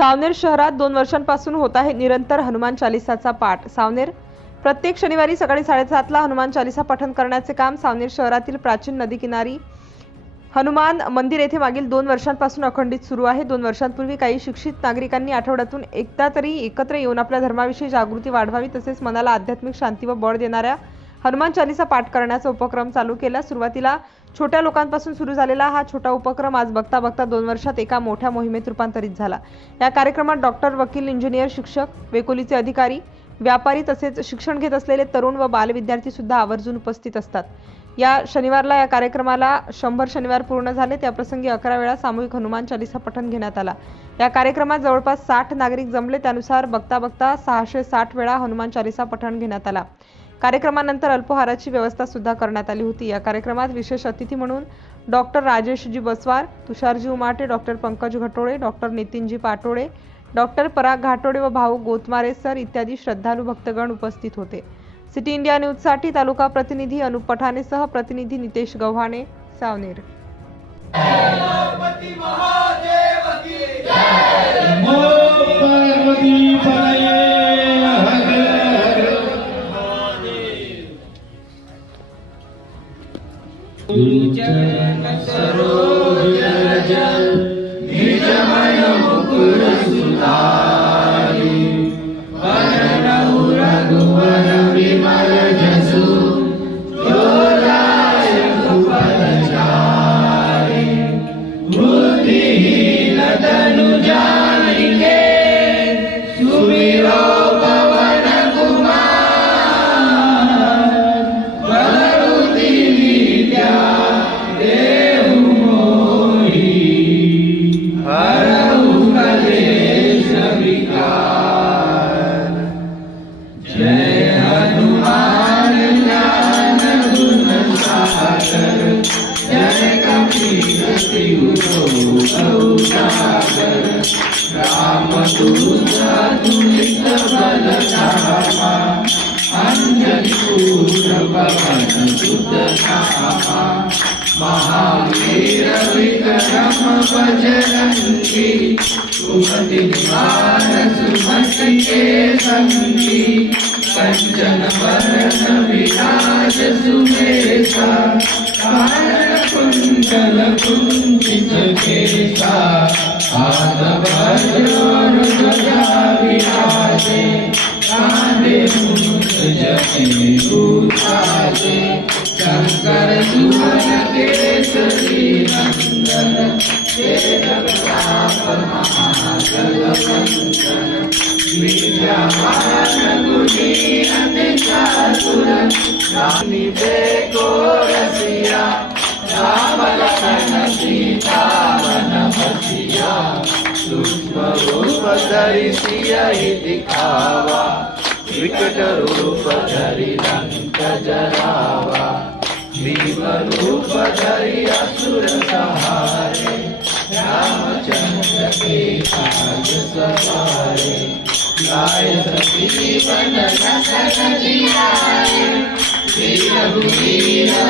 सावनेर शहरात दोन वर्षांपासून होत आहे निरंतर हनुमान चालिसाचा पाठ. सावनेर प्रत्येक शनिवारी सकाळी साडेसातला हनुमान चालिसा पठण करण्याचे काम सावनेर शहरातील प्राचीन नदीकिनारी हनुमान मंदिर येथे मागील दोन वर्षांपासून अखंडित सुरू आहे. दोन वर्षांपूर्वी काही शिक्षित नागरिकांनी आठवड्यातून एकदा तरी एकत्र येऊन आपल्या धर्माविषयी जागृती वाढवावी तसेच मनाला आध्यात्मिक शांती व बळ देणाऱ्या हनुमान चालिसा पाठ करण्याचा उपक्रम चालू केला. सुरुवातीला छोट्या लोकांपासून सुरू झालेला हा छोटा उपक्रम आज बघता बघता दोन वर्षात एका मोठ्या मोहिमेत रूपांतरित झाला. या कार्यक्रमात डॉक्टर वकील इंजिनियर शिक्षक वेकोलीचे अधिकारी व्यापारी तसेच शिक्षण घेत असलेले तरुण व बालविद्यार्थी सुद्धा आवर्जून उपस्थित असतात. या शनिवारला या कार्यक्रमाला शंभर शनिवार पूर्ण झाले. त्याप्रसंगी अकरा वेळा सामूहिक हनुमान चालिसा पठण घेण्यात आला. या कार्यक्रमात जवळपास साठ नागरिक जमले. त्यानुसार बघता बघता सहाशे साठ वेळा हनुमान चालिसा पठण घेण्यात आला. कार्यक्रमानंतर अल्पहाराची व्यवस्था सुद्धा करण्यात आली होती. या कार्यक्रमात विशेष अतिथी म्हणून doctor Rajeshji Baswar Tusharji Umate doctor Pankaj Ghatole doctor Nitinji Patole doctor Parag Ghatode व भाऊ गोतमारे सर इत्यादी श्रद्धालू भक्तगण उपस्थित होते. सिटी इंडिया न्यूजसाठी तालुका प्रतिनिधी अनुप पठाणेसह प्रतिनिधी नितेश गव्हाणे सावनेर. पार्वती Hallelujah. सागर रामदूत अतुलित बल धामा अंजलि पूर पवन सुत नामा महावीर विक्रम बजरंगी सुमति के संगी कंचन वरण विराज शंकर सुवन केसरी नंदन तेज प्रताप महाजल वंदन विद्यावान गुणी अति चातुर रानी बेको रसिया राम लखन सीता रूप धरि सियहि दिखावा विकट रूप धरि लंक जरावा भीम रूप धरि असुर सहारे श्री रघुवीर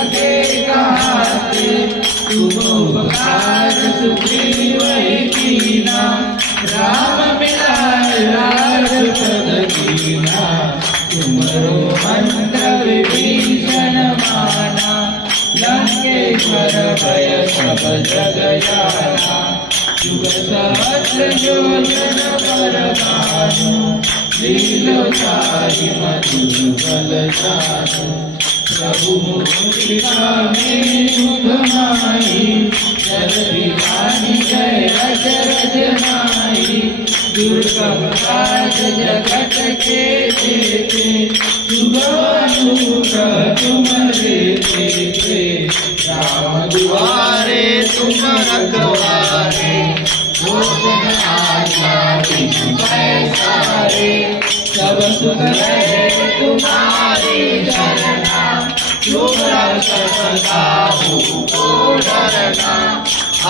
उपकार सुग्रीव कीना राम मिलाय राजपद कीना तुमरो माना लंकेश्वर भय सब जग जाना युग सहस्र योजन दुर्गम काज जगत के देते सुगानुग तुम देते राम दुआरे तुम्हारे रखवारे भोजन आशा सारे सब सुन रहे तुम्हारी धरना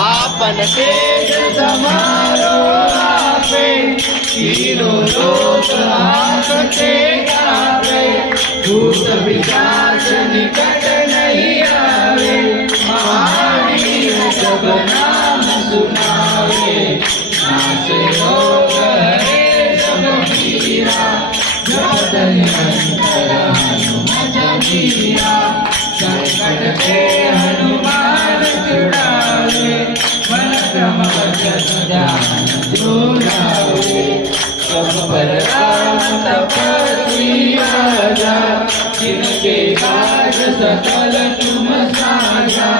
आपन तेज समारो आपे, तीनों लोक पिशाच निकट नहीं आवे। जब नाम सुनावे नासे रोग हरे सब पीरा जगत निरंतर हनुमत मीरा जिनके काज सकल तुम साजा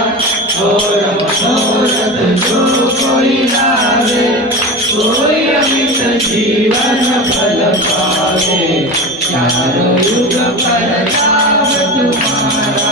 और मनोरथ जो कोई लावे कोई अमित जीवन फल पावे। चारों युग पर तुम्हारा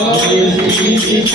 Holy Spirit,